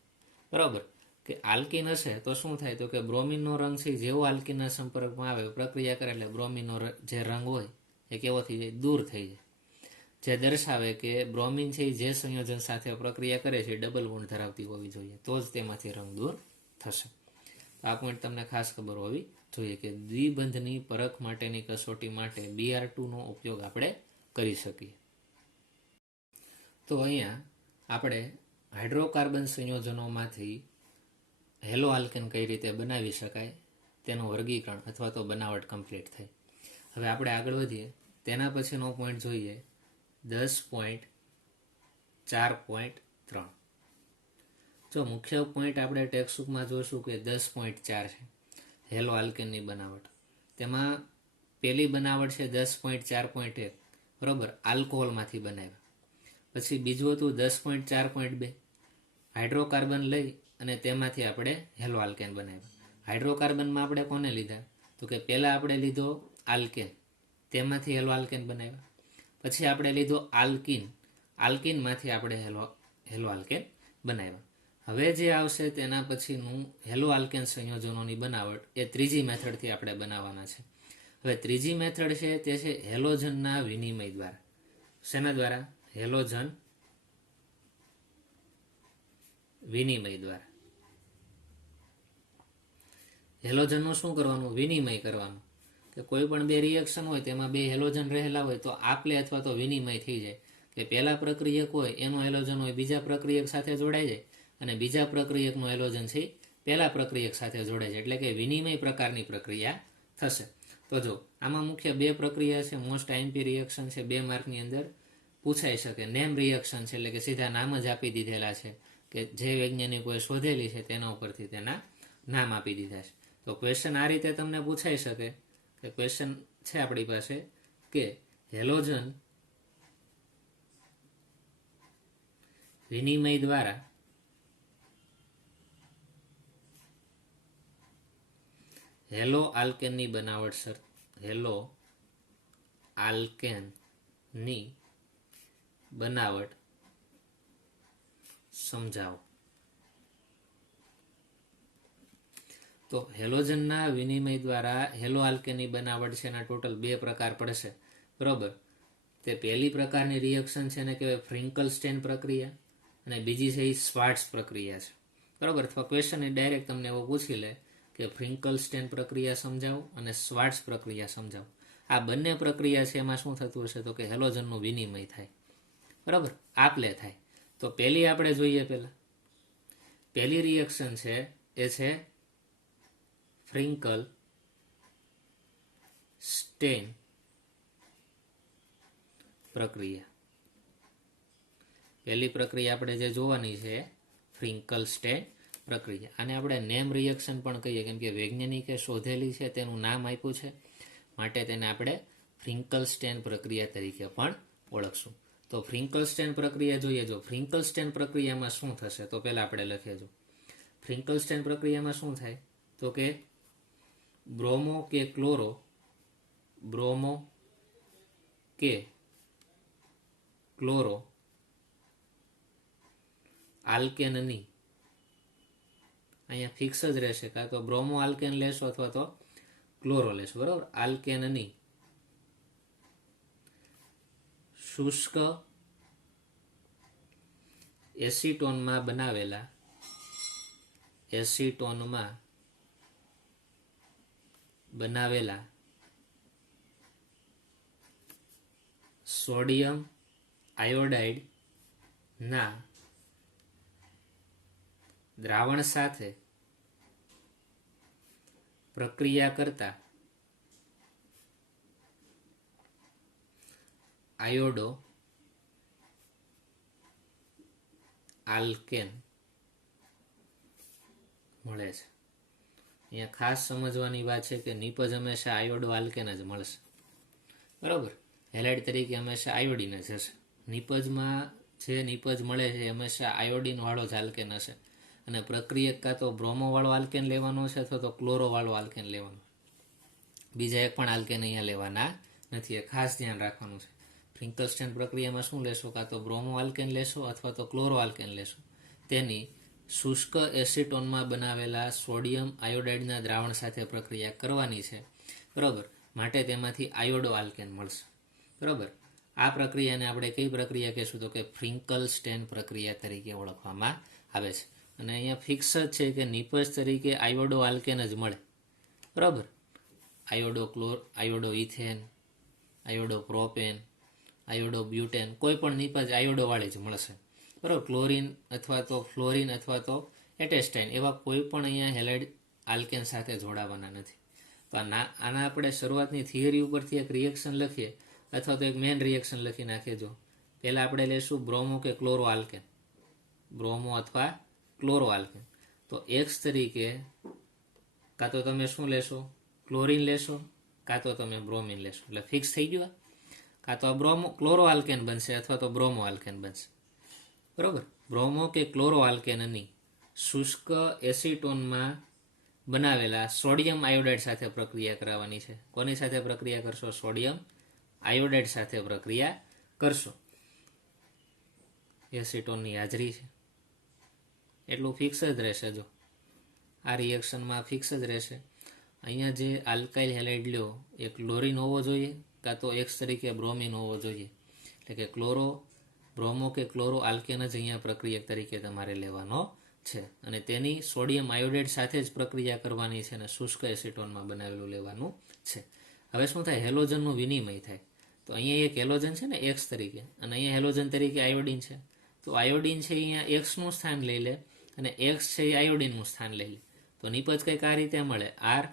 બરાબર? કે આલ્કિન હશે તો શું થાય? તો કે બ્રોમિનનો રંગ છે જેવો આલ્કિનના સંપર્કમાં આવે પ્રક્રિયા કરે એટલે બ્રોમિનનો જે રંગ હોય એ કેવો થઈ જાય? દૂર થઈ જાય. જે દર્શાવે કે બ્રોમિન છે જે સંયોજન સાથે પ્રક્રિયા કરે છે ડબલ બોન્ડ ધરાવતી હોવી જોઈએ, તો જ તેમાંથી રંગ દૂર થશે. આ પોઈન્ટ તમને ખાસ ખબર હોવી જોઈએ કે દ્વિબંધની પરખ માટેની કસોટી માટે BR2નો ઉપયોગ આપણે કરી શકીએ. તો અહીંયા આપણે હાઇડ્રોકાર્બન સંયોજનોમાંથી હેલો આલ્કેન કઈ રીતે બનાવી શકાય તેનું વર્ગીકરણ અથવા તો બનાવટ કમ્પ્લીટ થઈ. હવે આપણે આગળ વધીએ. તેના પછીનો પોઈન્ટ જોઈએ 10.4.3. જો મુખ્ય પોઈન્ટ આપણે ટેક્સ્ટબુકમાં જોઈશું કે 10.4 છે હેલો આલ્કેનની બનાવટ. તેમાં પહેલી બનાવટ છે 10.4.1, બરાબર, આલ્કોહોલમાંથી બનાવ્યા. પછી બીજું હતું 10.4.2, હાઇડ્રોકાર્બન લઈ અને તેમાંથી આપણે હેલો આલ્કેન બનાવ્યા. હાઇડ્રોકાર્બનમાં આપણે કોને લીધા? તો કે પહેલાં આપણે લીધો આલ્કેન, તેમાંથી હેલો આલ્કેન બનાવ્યા. પછી આપણે લીધો આલ્કિન, આલ્કિનમાંથી આપણે હેલો આલ્કેન બનાવ્યા. હવે જે આવશે તેના પછીનું હેલો આલ્કેન સંયોજનોની બનાવટ એ ત્રીજી મેથડથી આપણે બનાવવાના છે. હવે ત્રીજી મેથડ છે તે છે હેલોજનના વિનિમય દ્વારા. શેના દ્વારા? હેલોજન વિનિમય દ્વારા. હેલોજનનું શું કરવાનું? વિનિમય કરવાનું. કે કોઈ પણ બે રિએક્શન હોય તેમાં બે હેલોજન રહેલા હોય તો આપલે અથવા તો વિનિમય થઈ જાય. કે પહેલા પ્રક્રિયક હોય એનો હેલોજન હોય બીજા પ્રક્રિયક સાથે જોડાઈ જાય અને બીજા પ્રક્રિયકનો હેલોજન છે પહેલા પ્રક્રિયક સાથે જોડાય છે, એટલે કે વિનિમય પ્રકારની પ્રક્રિયા થશે. તો જો આમાં મુખ્ય બે પ્રક્રિયા છે, મોસ્ટ આઈએમપી રિએક્શન છે, 2 માર્કની અંદર પૂછાઈ શકે. નેમ રિએક્શન છે એટલે કે સીધા નામ જ આપી દીધેલા છે કે જે વૈજ્ઞાનિકોએ શોધેલી છે તેના ઉપરથી તેના નામ આપી દીધા છે. તો ક્વેશ્ચન આ રીતે તમને પૂછાઈ શકે કે ક્વેશ્ચન છે આપણી પાસે કે હેલોજન વિનિમય દ્વારા હેલો આલ્કેનની બનાવટ હેલો આલ્કેનની બનાવટ સમજાવો. તો હેલોજનના વિનિમય દ્વારા હેલો આલ્કેનની બનાવટ છે એના ટોટલ 2 પ્રકાર પડશે. બરોબર? તે પહેલી પ્રકારની રિએક્શન છે એને કહેવાય ફ્રિન્કલ-સ્ટેન પ્રક્રિયા અને બીજી છે એ સ્વાર્ટ્સ પ્રક્રિયા છે. બરાબર? અથવા ક્વેશ્ચન ડાયરેક્ટ તમને એવો પૂછી લે કે ફ્રિન્કલ-સ્ટેન પ્રક્રિયા સમજાવો અને સ્વાર્ટ્સ પ્રક્રિયા સમજાવો. આ બંને પ્રક્રિયા છે એમાં શું થતું હશે? તો કે હેલોજનનું વિનિમય થાય. બરાબર? આપલે થાય. તો પહેલી આપણે જોઈએ. પહેલી રિએક્શન છે એ છે ફ્રિન્કલ-સ્ટેન પ્રક્રિયા. પહેલી પ્રક્રિયા આપણે જે જોવાની છે ફ્રિન્કલ-સ્ટેન પ્રક્રિયા. આને આપણે નેમ રિએક્શન પણ કહીએ કેમ કે વૈજ્ઞાનિકે શોધેલી છે તેનું નામ આપ્યું છે માટે તેને આપણે ફ્રિન્કલ-સ્ટેન પ્રક્રિયા તરીકે પણ ઓળખશું. તો ફ્રિન્કલ-સ્ટેન પ્રક્રિયા જોઈએ. જો ફ્રિન્કલ-સ્ટેન પ્રક્રિયામાં શું થશે તો પહેલા આપણે લખીએ. જો ફ્રિન્કલ-સ્ટેન પ્રક્રિયામાં શું થાય તો કે બ્રોમો કે ક્લોરો આલ્કેનની, અહીંયા ફિક્સ જ રહેશે, કાં તો બ્રોમો આલ્કેન લેશો અથવા તો ક્લોરો લેશો. બરાબર? આલ્કેનની શુષ્ક એસિટોનમાં બનાવેલા સોડિયમ આયોડાઇડ ના દ્રાવણ સાથે પ્રક્રિયા કરતા આયોડો આલ્કેન મળે છે. અહીંયા ખાસ સમજવાની વાત છે કે નિપજ હંમેશા આયોડો આલ્કેન જ મળશે. બરાબર. હેલાઇડ તરીકે હંમેશા આયોડિન જ હશે. નિપજમાં જે નિપજ મળે છે હંમેશા આયોડિન વાળો જ આલ્કેન હશે. અને પ્રક્રિયક કાં તો બ્રોમો વાળો આલ્કેન લેવાનો છે અથવા તો ક્લોરો વાળો આલ્કેન લેવાનો. બીજા એક પણ આલ્કેન અહીંયા લેવાના નથી. એ ખાસ ધ્યાન રાખવાનું છે. ફ્રિંકલસ્ટેન પ્રક્રિયામાં શું લેશો? કાં તો બ્રોમો આલ્કેન લેશો અથવા તો ક્લોરો આલ્કેન લેશો. તેની શુષ્ક એસિટોનમાં બનાવેલા સોડિયમ આયોડાઇડના દ્રાવણ સાથે પ્રક્રિયા કરવાની છે. બરાબર. માટે તેમાંથી આયોડો આલ્કેન મળશે. બરાબર. આ પ્રક્રિયાને આપણે કઈ પ્રક્રિયા કહીશું? તો કે ફ્રિંકલસ્ટેન પ્રક્રિયા તરીકે ઓળખવામાં આવે છે. અને અહીંયા ફિક્સ જ છે કે નિપજ તરીકે આયોડો આલ્કેન જ મળે. બરાબર. Iodo ethane, iodo propane, iodo butane, કોઈ પણ નિપજ આયોડો વાળી જ મળશે. બરાબર. ક્લોરિન અથવા તો ફ્લોરિન અથવા તો એટેસ્ટાઇન એવા કોઈ પણ અહીંયા હેલાઇડ આલ્કેન સાથે જોડાવાના નથી. તો આના આપણે શરૂઆતની થિયરી ઉપરથી એક રિએક્શન લખીએ અથવા તો એક મેન રિએક્શન લખી નાખીએ. જો પહેલાં આપણે લેશું બ્રોમો કે ક્લોરો આલ્કેન, બ્રોમો અથવા ક્લોરો આલ્કેન. તો એક્સ તરીકે કાં તો તમે શું લેશો? ક્લોરિન લેશો, કાં તો તમે બ્રોમિન લેશો. એટલે ફિક્સ થઈ ગયું. કાં તો ક્લોરો આલ્કેન બનશે અથવા તો બ્રોમો આલ્કેન બનશે. બરાબર. બ્રોમો કે ક્લોરો આલ્કેનની શુષ્ક એસિટોનમાં બનાવેલા સોડિયમ આયોડાઇડ સાથે પ્રક્રિયા કરાવવાની છે. કોની સાથે પ્રક્રિયા કરશો? સોડિયમ આયોડાઇડ સાથે પ્રક્રિયા કરશો. એસિટોનની હાજરી છે એટલું ફિક્સ જ રહેશે. જો આ રિએક્શનમાં ફિક્સ જ રહેશે. અહીંયા જે આલ્કાઇલ હેલાઇડ લ્યો એ ક્લોરિન હોવો જોઈએ, કાં તો એક્સ તરીકે બ્રોમિન હોવો જોઈએ. એટલે કે બ્રોમો કે ક્લોરો આલ્કેન જ અહીંયા પ્રક્રિયક તરીકે તમારે લેવાનો છે. અને તેની સોડિયમ આયોડાઇડ સાથે જ પ્રક્રિયા કરવાની છે અને શુષ્ક એસિટોનમાં બનાવેલું લેવાનું છે. હવે શું થાય? હેલોજનનું વિનિમય થાય. તો અહીંયા એક હેલોજન છે ને એક્સ તરીકે, અને અહીંયા હેલોજન તરીકે આયોડિન છે. તો આયોડિન છે અહીંયા એક્સનું સ્થાન લઈ લે અને એક્સ છે એ આયોડિનનું સ્થાન લઈ લે. તો નિપજ કંઈક આ રીતે મળે. આર,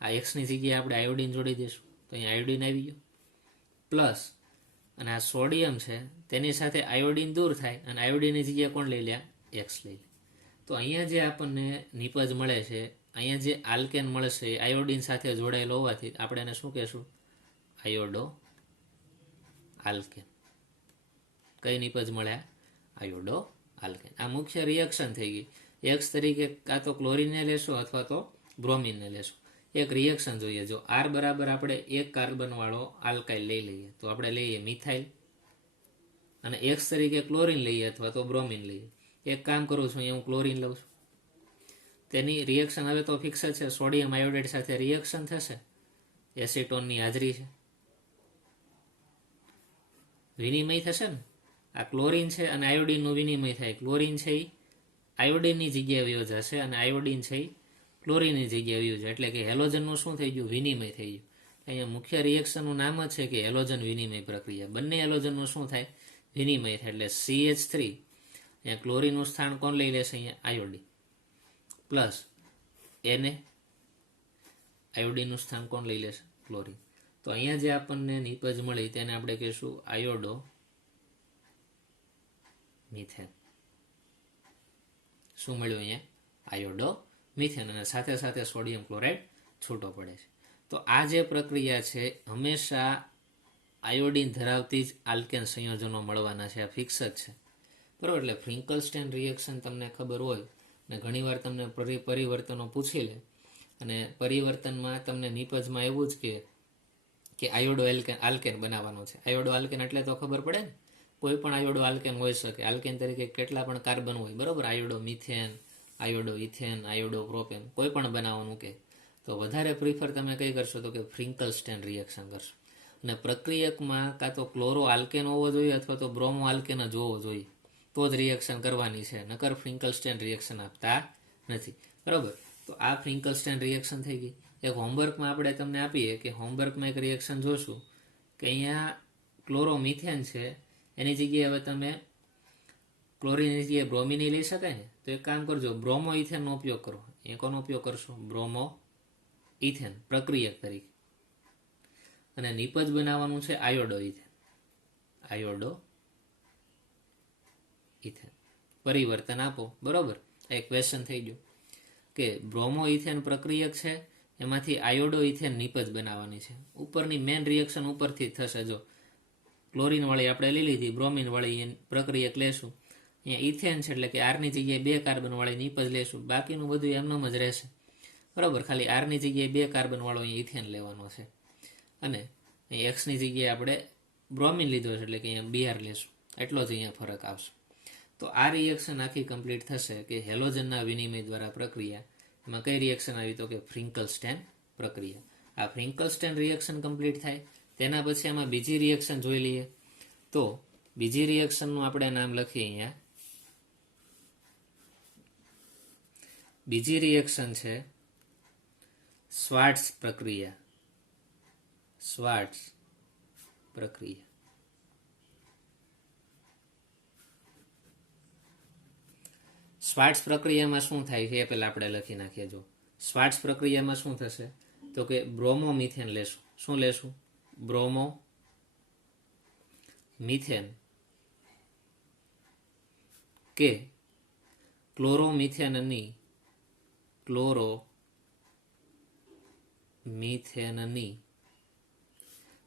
આ એક્સની જગ્યાએ આપણે આયોડિન જોડી દઈશું તો અહીંયા આયોડિન આવી ગયો. પ્લસ અને આ સોડિયમ છે તેની સાથે આયોડિન દૂર થાય અને આયોડિનની જગ્યાએ કોણ લઈ લે? એક્સ લઈ લે. તો અહીંયા જે આપણને નિપજ મળે છે, અહીંયા જે આલ્કેન મળશે એ આયોડિન સાથે જોડાયેલો હોવાથી આપણે એને શું કહેશું? Iodo alkane. કઈ નિપજ મળ્યા? Iodo alkane. આ મુખ્ય રિએક્શન થઈ ગઈ. એક્સ તરીકે કાં તો ક્લોરિનને લેશો અથવા તો બ્રોમિનને લેશો. એક રિએક્શન જોઈએ. જો આર બરાબર આપણે એક કાર્બન વાળો આલ્કાઇલ લઈ લઈએ તો આપણે લઈએ મિથાઇલ, અને એક્સ તરીકે ક્લોરિન લઈએ અથવા તો બ્રોમિન લઈએ. એક કામ કરું છું, અહીંયા હું ક્લોરિન લઉં છું. તેની રિએક્શન હવે તો ફિક્સ જ છે. સોડિયમ આયોડાઇડ સાથે રિએક્શન થશે. એસિટોનની હાજરી છે, વિનિમય થશે ને. આ ક્લોરિન છે અને આયોડિનનું વિનિમય થાય. ક્લોરિન છે એ આયોડિનની જગ્યાએ વયો જશે અને આયોડિન છે એ ક્લોરિનની જગ્યાએ વયો જાય. એટલે કે હેલોજનનું શું થઈ ગયું? વિનિમય થઈ ગયું. અહીંયા મુખ્ય રિએક્શનનું નામ જ છે કે હેલોજન વિનિમય પ્રક્રિયા. બંને હેલોજનનું શું થાય? વિનિમય થાય. એટલે CH3 અહીંયા ક્લોરિનનું સ્થાન કોણ લઈ લેશે? અહીંયા આયોડિન. પ્લસ એને આયોડિનનું સ્થાન કોણ લઈ લેશે? ક્લોરિન. તો અહીંયા જે આપણને નિપજ મળી તેને આપણે કહીશું આયોડો મિથેન. શું મળ્યું અહીંયા? Iodo methane. અને સાથે સાથે સોડિયમ ક્લોરાઇડ છૂટો પડે છે. તો આ જે પ્રક્રિયા છે હંમેશા આયોડિન ધરાવતી જ આલ્કેન સંયોજનો મળવાના છે. આ ફિક્સ જ છે. બરાબર. એટલે ફ્રિંકલસ્ટેન રિએક્શન તમને ખબર હોય ને ઘણીવાર તમને પરિવર્તનો પૂછી લે અને પરિવર્તનમાં તમને નિપજમાં એવું જ કે આયોડો આલ્કેન બનાવવાનો છે. આયોડો આલ્કેન એટલે તો ખબર પડે ને. કોઈ પણ આયોડો આલ્કેન હોઈ શકે. આલ્કેન તરીકે કેટલા પણ કાર્બન હોય. બરાબર. Iodo methane, iodo ethane, iodo propane, કોઈ પણ બનાવવાનું કે તો વધારે પ્રિફર તમે કઈ કરશો? તો કે ફ્રિંકલસ્ટેન રિએક્શન કરશો. અને પ્રક્રિયકમાં કાં તો ક્લોરો આલ્કેન હોવો જોઈએ અથવા તો બ્રોમો આલ્કેન જ હોવો જોઈએ તો જ રિએક્શન કરવાની છે. નકર ફ્રિંકલસ્ટેન રિએક્શન આપતા નથી. બરાબર. તો આ ફ્રિંકલસ્ટેન રિએક્શન થઈ ગઈ. એક હોમવર્કમાં આપણે તમને આપીએ કે હોમવર્કમાં એક રિએક્શન જોશું કે અહીંયા ક્લોરોમિથેન છે એની જગ્યાએ હવે તમે ક્લોરિનની જગ્યાએ બ્રોમિની લઈ શકાય ને. તો એક કામ કરજો, બ્રોમો ઇથેનનો ઉપયોગ કરો. એ કોનો ઉપયોગ કરશો? બ્રોમો ઇથેન પ્રક્રિયક તરીકે. અને નિપજ બનાવવાનું છે આયોડો ઇથેન. Iodo ethane. પરિવર્તન આપો. બરોબર. એક ક્વેશ્ચન થઈ ગયો કે બ્રોમો ઇથેન પ્રક્રિયક છે એમાંથી આયોડો ઇથેન નિપજ બનાવવાની છે. ઉપરની મેન રિએક્શન ઉપરથી જ થશે. જો ક્લોરીન વાળી આપણે લઈ લીધી, બ્રોમિન વાળી પ્રક્રિયા લેશું. અહીંયા ઇથેન છે એટલે કે આરની જગ્યાએ 2 કાર્બન વાળી નિપજ લેશું. બાકીનું બધું એમનેમ જ રહેશે. બરાબર, ખાલી આરની જગ્યાએ 2 કાર્બન વાળો અહીંયા ઇથેન લેવાનો છે. અને અહીં એક્સની જગ્યાએ આપણે બ્રોમિન લીધો છે એટલે કે અહીંયા બીઆર લેશું. એટલો જ અહીંયા ફરક આવશે. તો આ રિએક્શન આખી કમ્પ્લીટ થશે કે હેલોજનના વિનિમય દ્વારા પ્રક્રિયા. એમાં કઈ રિએક્શન આવી? તો કે ફ્રિંકલસ્ટેન પ્રક્રિયા. આ ફ્રિંકલસ્ટેન રિએક્શન કમ્પ્લીટ થાય તેના પછી આમાં બીજી રિએક્શન જોઈ લઈએ. તો બીજી રિએક્શનનું આપણે નામ લખીએ અહીંયા. બીજી રિએક્શન છે શ્વાર્ટ્ઝ પ્રક્રિયા. શ્વાર્ટ્ઝ પ્રક્રિયા. શ્વાર્ટ્ઝ પ્રક્રિયામાં શું થાય છે એ પહેલા આપણે લખી નાખીએ. જો શ્વાર્ટ્ઝ પ્રક્રિયામાં શું થશે તો કે બ્રોમો મિથેન લેશું. શું લેશું? બ્રોમો મિથેન કે ક્લોરોમિથેનની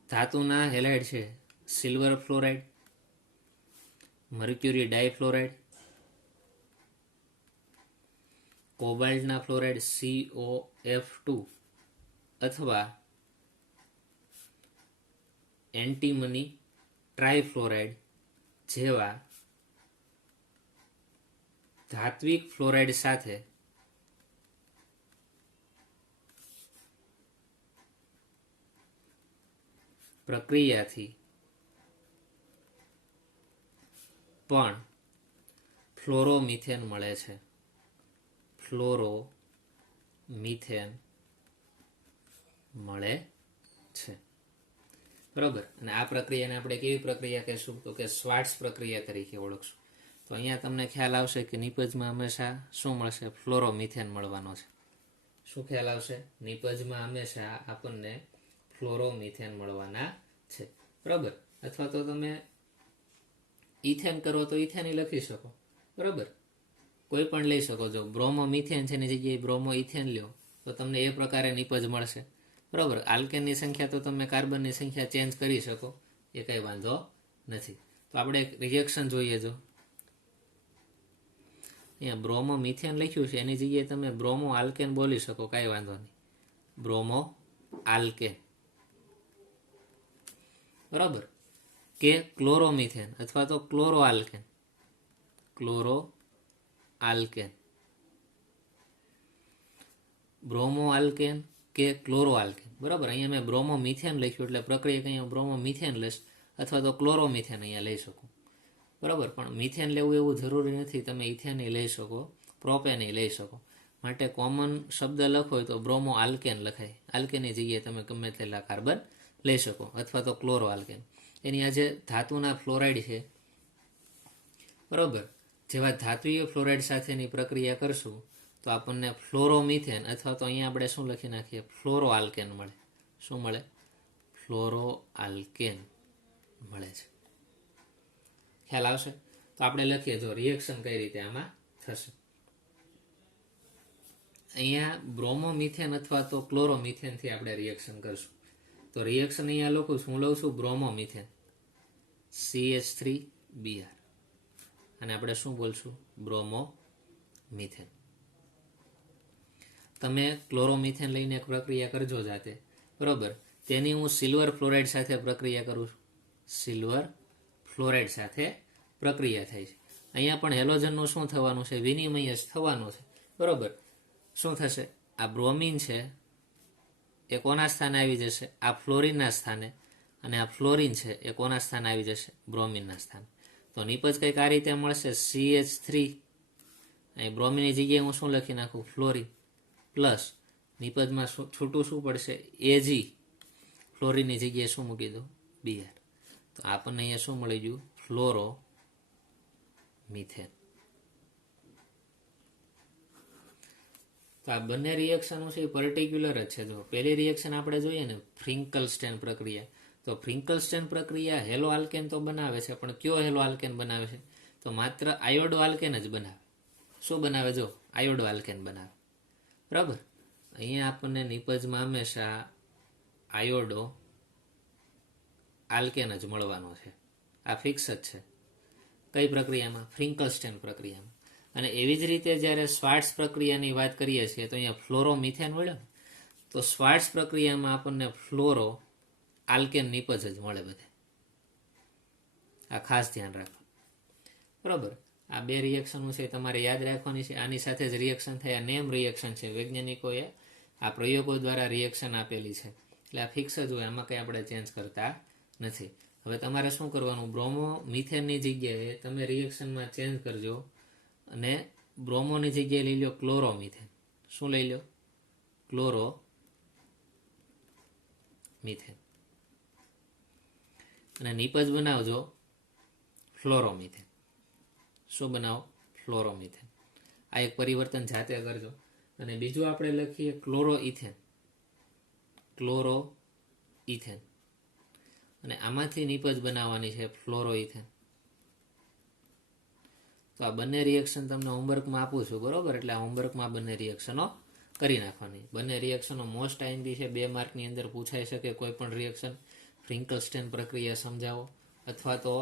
ધાતુના હેલાઇડ છે સિલ્વર ફ્લોરાઇડ, મર્ક્યુરી ડાયફ્લોરાઇડ, કોબાલ્ટના ફ્લોરાઇડ COF2 અથવા એન્ટીમની ટ્રાયફ્લોરાઇડ જેવા ધાત્વિક ફ્લોરાઇડ સાથે પ્રક્રિયાથી પણ ફ્લોરોમિથેન મળે છે. ફ્લોરોમિથેન મળે છે. બરોબર. અને આ પ્રક્રિયાને આપણે કેવી પ્રક્રિયા કહીશું? તો કે શ્વાર્ટ્ઝ પ્રક્રિયા તરીકે ઓળખશું. તો અહીંયા તમને ખ્યાલ આવશે કે નિપજમાં હંમેશા શું મળશે? ફ્લોરોમિથેન મળવાનો છે. શું ખ્યાલ આવશે? નિપજમાં હંમેશા આપણને ફ્લોરોમિથેન મળવાના છે. બરાબર. અથવા તો તમે ઇથેન કરો તો ઇથેન લખી શકો. બરાબર, કોઈ પણ લઈ શકો. જો બ્રોમો મિથેન છે એની જગ્યાએ બ્રોમો ઇથેન લ્યો તો તમને એ પ્રકારે નિપજ મળશે. બરાબર. આલ્કેનની સંખ્યા તો તમે કાર્બનની સંખ્યા ચેન્જ કરી શકો, એ કંઈ વાંધો નથી. તો આપણે એક રિએક્શન જોઈએ. જો અહીંયા બ્રોમો મિથેન લખ્યું છે એની જગ્યાએ તમે બ્રોમો આલ્કેન બોલી શકો, કાંઈ વાંધો નહીં. Bromo alkane. બરાબર. કે ક્લોરોમિથેન અથવા તો ક્લોરો આલ્કેન. બ્રોમો આલ્કેન કે ક્લોરો આલ્કેન. બરાબર. અહીંયા મેં બ્રોમો મિથેન લખ્યું એટલે પ્રક્રિયા અહીંયા બ્રોમો મિથેન લઈશ અથવા તો ક્લોરોમિથેન અહીંયા લઈ શકું. બરાબર. પણ મિથેન લેવું એવું જરૂરી નથી. તમે ઇથેન લઈ શકો, પ્રોપેન લઈ શકો. માટે કોમન શબ્દ લખો તો બ્રોમો આલ્કેન લખાય. આલ્કેનની જગ્યાએ તમે ગમે તેટલા કાર્બન લઈ શકો અથવા તો ક્લોરો આલ્કેન. એની આજે ધાતુના ફ્લોરાઇડ છે. બરાબર. જેવા ધાતુય ફ્લોરાઇડ સાથેની પ્રક્રિયા કરશું તો આપણને ફ્લોરોમિથેન અથવા તો અહીંયા આપણે શું લખી નાખીએ? ફ્લોરો આલ્કેન મળે. શું મળે? ફ્લોરો આલ્કેન મળે છે. ખ્યાલ આવશે? તો આપણે લખીએ જો રિએક્શન કઈ રીતે આમાં થશે. અહીંયા બ્રોમોમિથેન અથવા તો ક્લોરોમિથેનથી આપણે રિએક્શન કરશું. તો રિએક્શન અહીંયા લખું છું. હું લઉં છું બ્રોમોમિથેન CH3Br અને આપણે શું બોલશું? બ્રોમોમિથેન. તમે ક્લોરોમિથેન લઈને એક પ્રક્રિયા કરજો જાતે. બરોબર. તેની હું સિલ્વર ફ્લોરાઇડ સાથે પ્રક્રિયા કરું છું. સિલ્વર ફ્લોરાઇડ સાથે પ્રક્રિયા થાય છે. અહીંયા પણ હેલોજનનું શું થવાનું છે? વિનિમય જ થવાનું છે. બરોબર. શું થશે? આ બ્રોમિન છે એ કોના સ્થાને આવી જશે? આ ફ્લોરિનના સ્થાને. અને આ ફ્લોરિન છે એ કોના સ્થાને આવી જશે? બ્રોમિનના સ્થાને. તો નિપજ કંઈક આ રીતે મળશે. CH3 અહીં બ્રોમિનની જગ્યાએ હું શું લખી નાખું? ફ્લોરિન પ્લસ નિપજમાં છૂટું શું પડશે? Ag. ફ્લોરિનની જગ્યાએ શું મૂકી દો? Br. તો આપણને અહીંયા શું મળી ગયું? Fluoro methane. તો આ બંને રિએક્શનો છે એ પર્ટિક્યુલર જ છે. જો પહેલી રિએક્શન આપણે જોઈએ ને ફ્રિંકલસ્ટેન પ્રક્રિયા, તો ફ્રિંકલસ્ટેન પ્રક્રિયા હેલો આલ્કેન તો બનાવે છે, પણ કયો હેલો આલ્કેન બનાવે છે? તો માત્ર આયોડો આલ્કેન જ બનાવે. શું બનાવે? જો આયોડો આલ્કેન બનાવે. બરાબર. અહીંયા આપણને નિપજમાં હંમેશા આયોડો આલ્કેન જ મળવાનો છે, આ ફિક્સ જ છે. કઈ પ્રક્રિયામાં? ફ્રિંકલસ્ટેન પ્રક્રિયામાં. અને એવી જ રીતે જ્યારે સ્વાર્ટ્સ પ્રક્રિયાની વાત કરીએ છીએ તો અહીંયા ફ્લોરોમિથેન મળ્યો ને, તો સ્વાર્ટ્સ પ્રક્રિયામાં આપણને ફ્લોરો આલ્કેન નિપજ જ મળે બધે. આ ખાસ ધ્યાન રાખો, બરોબર. આ બે રિએક્શનો છે તમારે યાદ રાખવાની છે. આની સાથે જ રિએક્શન થાય, આ નેમ રિએક્શન છે, વૈજ્ઞાનિકોએ આ પ્રયોગો દ્વારા રિએક્શન આપેલી છે, એટલે આ ફિક્સ જ હોય, આમાં કંઈ આપણે ચેન્જ કરતા નથી. હવે તમારે શું કરવાનું? બ્રોમો મિથેનની જગ્યાએ તમે રિએક્શનમાં ચેન્જ કરજો અને બ્રોમોની જગ્યાએ લઈ લો ક્લોરોમિથેન. શું લઈ લો? Chloro methane. અને નિપજ બનાવજો ફ્લોરોમિથેન. શું બનાવો? ફ્લોરોમિથેન. આ એક પરિવર્તન જાતે કરજો. અને બીજું આપણે લખીએ ક્લોરોઇથેન. ક્લોરોઇથેન. અને આમાંથી નિપજ બનાવવાની છે ફ્લોરોઇથેન. તો આ બંને રિએક્શન તમને હોમવર્કમાં આપું છું, બરોબર? એટલે આ હોમવર્કમાં બંને રિએક્શનો કરી નાખવાની. બંને રિએક્શનો મોસ્ટ ટાઈમથી છે, 2 માર્કની અંદર પૂછાઈ શકે કોઈ પણ રિએક્શન. ફ્રિંકલસ્ટેન પ્રક્રિયા સમજાવો અથવા તો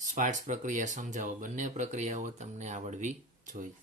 સ્વાર્ટ્સ પ્રક્રિયા સમજાવો. બંને પ્રક્રિયાઓ તમને આવડવી જોઈએ.